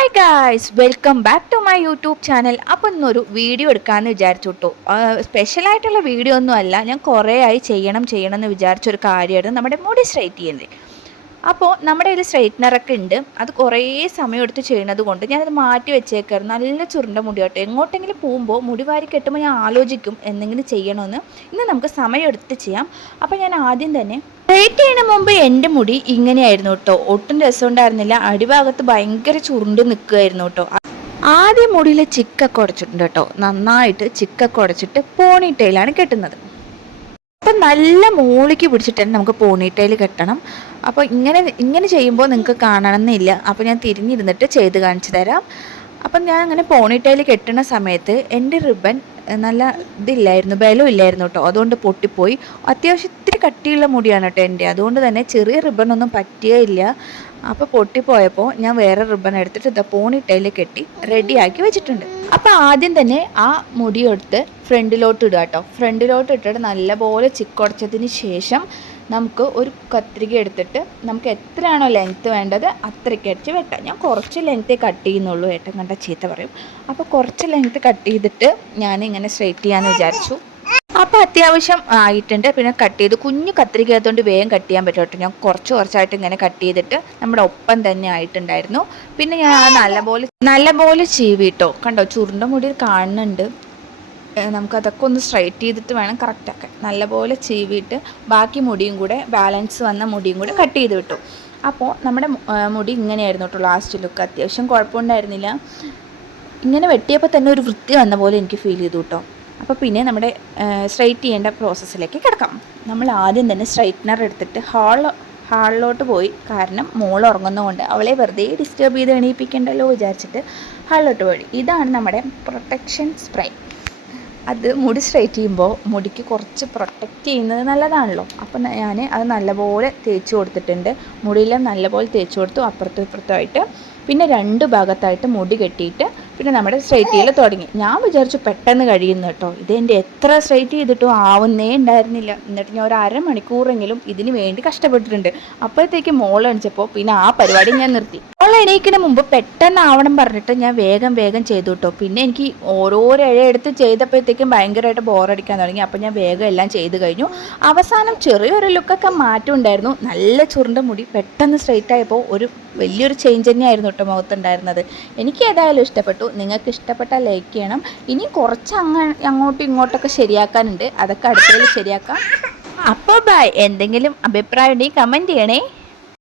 Hi guys welcome back to my YouTube channel അപ്പോൾ ഇന്നൊരു video എടുക്കാമെന്ന് വിചാരിച്ചു കേട്ടോ സ്പെഷ്യലായിട്ടുള്ള വീഡിയോ ഒന്നും അല്ല. ഞാൻ കുറേ ആയി ചെയ്യണം ചെയ്യണം എന്ന് വിചാരിച്ചൊരു കാര്യമായിരുന്നു നമ്മുടെ മുടി സ്ട്രൈറ്റ് ചെയ്യുന്നത് അപ്പോൾ നമ്മുടെ കയ്യിൽ സ്ട്രൈറ്റ്നറൊക്കെ ഉണ്ട്. അത് കുറേ സമയം എടുത്ത് ചെയ്യുന്നത് കൊണ്ട് ഞാനത് മാറ്റി വെച്ചേക്കായിരുന്നു. നല്ല ചുരുണ്ട മുടി കേട്ടോ. എങ്ങോട്ടെങ്കിലും പോകുമ്പോൾ മുടി വാരി കെട്ടുമ്പോൾ ഞാൻ ആലോചിക്കും എന്തെങ്കിലും ചെയ്യണമെന്ന് ഇന്ന് നമുക്ക് സമയം എടുത്ത് ചെയ്യാം. അപ്പോൾ ഞാൻ ആദ്യം തന്നെ സ്ട്രൈറ്റ് ചെയ്യണ മുമ്പ് എന്റെ മുടി ഇങ്ങനെയായിരുന്നു കേട്ടോ. ഒട്ടും രസമുണ്ടായിരുന്നില്ല അടിഭാഗത്ത് ഭയങ്കര ചുരുണ്ട് നിൽക്കുമായിരുന്നു കേട്ടോ. ആദ്യം മുടിയിൽ ചിക്കൊക്കെ ഉടച്ചിട്ടുണ്ട് കേട്ടോ. നന്നായിട്ട് ചിക്കൊക്കെ ഉടച്ചിട്ട് പോണി ടൈലാണ് കെട്ടുന്നത്. അപ്പം നല്ല മൂളിക്ക് പിടിച്ചിട്ട് തന്നെ നമുക്ക് പോണിട്ടയിൽ കെട്ടണം. അപ്പോൾ ഇങ്ങനെ ഇങ്ങനെ ചെയ്യുമ്പോൾ നിങ്ങൾക്ക് കാണണമെന്നില്ല. അപ്പോൾ ഞാൻ തിരിഞ്ഞിരുന്നിട്ട് ചെയ്ത് കാണിച്ചു തരാം. അപ്പം ഞാൻ അങ്ങനെ പോണിട്ടയിൽ കെട്ടുന്ന സമയത്ത് എന്റെ റിബൺ നല്ല ഇതില്ലായിരുന്നു ബലം ഇല്ലായിരുന്നു കേട്ടോ. അതുകൊണ്ട് പൊട്ടിപ്പോയി. അത്യാവശ്യം ഇത്തിരി കട്ടിയുള്ള മുടിയാണ് കേട്ടോ എന്റെ. അതുകൊണ്ട് തന്നെ ചെറിയ റിബൺ ഒന്നും പറ്റിയില്ല അപ്പോൾ പൊട്ടിപ്പോയപ്പോൾ ഞാൻ വേറെ റിബൺ എടുത്തിട്ട് ഇതാ പോണിട്ടയിൽ കെട്ടി റെഡിയാക്കി വെച്ചിട്ടുണ്ട്. അപ്പോൾ ആദ്യം തന്നെ ആ മുടിയെടുത്ത് ഫ്രണ്ടിലോട്ട് ഇടുക കേട്ടോ. ഫ്രണ്ടിലോട്ട് ഇട്ടിട്ട് നല്ലപോലെ ചിക്കുടച്ചതിന് ശേഷം നമുക്ക് ഒരു കത്രിക എടുത്തിട്ട് നമുക്ക് എത്രയാണോ ലെങ്ത്ത് വേണ്ടത് അത്രയ്ക്ക് അടിച്ച് വെട്ടാം. ഞാൻ കുറച്ച് ലെങ്ത്തേ കട്ട് ചെയ്യുന്നുള്ളൂ. ഏട്ടൻ കണ്ട ചീത്ത പറയും. അപ്പോൾ കുറച്ച് ലെങ്ത്ത് കട്ട് ചെയ്തിട്ട് ഞാൻ ഇങ്ങനെ സ്ട്രെയിറ്റ് ചെയ്യാമെന്ന് വിചാരിച്ചു. അപ്പോൾ അത്യാവശ്യം ആയിട്ടുണ്ട്. പിന്നെ കട്ട് ചെയ്ത് കുഞ്ഞു കത്തിരിക്ക ആയതുകൊണ്ട് വേഗം കട്ട് ചെയ്യാൻ പറ്റും കേട്ടോ. ഞാൻ കുറച്ച് കുറച്ചായിട്ട് ഇങ്ങനെ കട്ട് ചെയ്തിട്ട് നമ്മുടെ ഒപ്പം തന്നെ ആയിട്ടുണ്ടായിരുന്നു. പിന്നെ ഞാൻ നല്ലപോലെ നല്ലപോലെ ചീവിട്ടോ കണ്ടോ? ചുരുണ്ട മുടി കാണുന്നുണ്ട്. നമുക്കതൊക്കെ ഒന്ന് സ്ട്രൈറ്റ് ചെയ്തിട്ട് വേണം കറക്റ്റാക്കാൻ നല്ലപോലെ ചീവിയിട്ട് ബാക്കി മുടിയും കൂടെ ബാലൻസ് വന്ന മുടിയും കൂടെ കട്ട് ചെയ്ത് വിട്ടു. അപ്പോൾ നമ്മുടെ മുടി ഇങ്ങനെയായിരുന്നു കേട്ടോ ലാസ്റ്റ് ലുക്ക് അത്യാവശ്യം കുഴപ്പമുണ്ടായിരുന്നില്ല. ഇങ്ങനെ വെട്ടിയപ്പോൾ തന്നെ ഒരു വൃത്തി വന്ന പോലെ എനിക്ക് ഫീൽ ചെയ്തു കേട്ടോ. അപ്പോൾ പിന്നെ നമ്മുടെ സ്ട്രൈറ്റ് ചെയ്യേണ്ട പ്രോസസ്സിലേക്ക് കിടക്കാം. നമ്മൾ ആദ്യം തന്നെ സ്ട്രൈറ്റ്നർ എടുത്തിട്ട് ഹാൾ ഹാളിലോട്ട് പോയി. കാരണം മോൾ ഉറങ്ങുന്നതുകൊണ്ട് അവളെ വെറുതെ ഡിസ്റ്റർബ് ചെയ്ത് എണീപ്പിക്കണ്ടല്ലോ വിചാരിച്ചിട്ട് ഹാളിലോട്ട് പോയി. ഇതാണ് നമ്മുടെ പ്രൊട്ടക്ഷൻ സ്പ്രേ അത് മുടി സ്ട്രൈറ്റ് ചെയ്യുമ്പോൾ മുടിക്ക് കുറച്ച് പ്രൊട്ടക്റ്റ് ചെയ്യുന്നത് നല്ലതാണല്ലോ. അപ്പം ഞാൻ അത് നല്ലപോലെ തേച്ച് കൊടുത്തിട്ടുണ്ട്. മുടിയിലും നല്ലപോലെ തേച്ച് കൊടുത്തു അപ്പുറത്തും ഇപ്പുറത്തുമായിട്ട് പിന്നെ രണ്ട് ഭാഗത്തായിട്ട് മുടി കെട്ടിയിട്ട് പിന്നെ നമ്മുടെ സ്ട്രൈറ്റ് ചെയ്യൽ തുടങ്ങി. ഞാൻ വിചാരിച്ചു പെട്ടെന്ന് കഴിയുന്നു കേട്ടോ. ഇത് എന്റെ എത്ര സ്ട്രൈറ്റ് ചെയ്തിട്ടും ആവുന്നേ ഉണ്ടായിരുന്നില്ല. എന്നിട്ട് ഞാൻ ഒരു അരമണിക്കൂറെങ്കിലും ഇതിന് വേണ്ടി കഷ്ടപ്പെട്ടിട്ടുണ്ട്. അപ്പോഴത്തേക്ക് മോൾ എണിച്ചപ്പോൾ പിന്നെ ആ പരിപാടി ഞാൻ നിർത്തി. മോൾ എണീക്കുന്ന മുമ്പ് പെട്ടെന്ന് ആവണം പറഞ്ഞിട്ട് ഞാൻ വേഗം വേഗം ചെയ്തു കേട്ടോ പിന്നെ എനിക്ക് ഓരോരോ ഇഴ എടുത്ത് ചെയ്തപ്പോഴത്തേക്കും ഭയങ്കരമായിട്ട് ബോറടിക്കാൻ തുടങ്ങി. അപ്പോൾ ഞാൻ വേഗം എല്ലാം ചെയ്ത് കഴിഞ്ഞു. അവസാനം ചെറിയൊരു ലുക്കൊക്കെ മാറ്റം ഉണ്ടായിരുന്നു നല്ല ചുരുണ്ട മുടി പെട്ടെന്ന് സ്ട്രെയിറ്റ് ആയപ്പോൾ ഒരു വലിയൊരു ചേഞ്ച് തന്നെയായിരുന്നു കേട്ടോ മുഖത്തുണ്ടായിരുന്നത്. എനിക്ക് ഏതായാലും ഇഷ്ടപ്പെട്ടു. നിങ്ങൾക്ക് ഇഷ്ടപ്പെട്ട ലൈക്ക് ചെയ്യണം. ഇനി കുറച്ച് അങ്ങ അങ്ങോട്ടും ഇങ്ങോട്ടൊക്കെ ശരിയാക്കാനുണ്ട്. അതൊക്കെ അടുത്തതിൽ ശരിയാക്കാം. അപ്പോൾ ബൈ എന്തെങ്കിലും അഭിപ്രായം ഉണ്ടെങ്കിൽ കമന്റ് ചെയ്യണേ.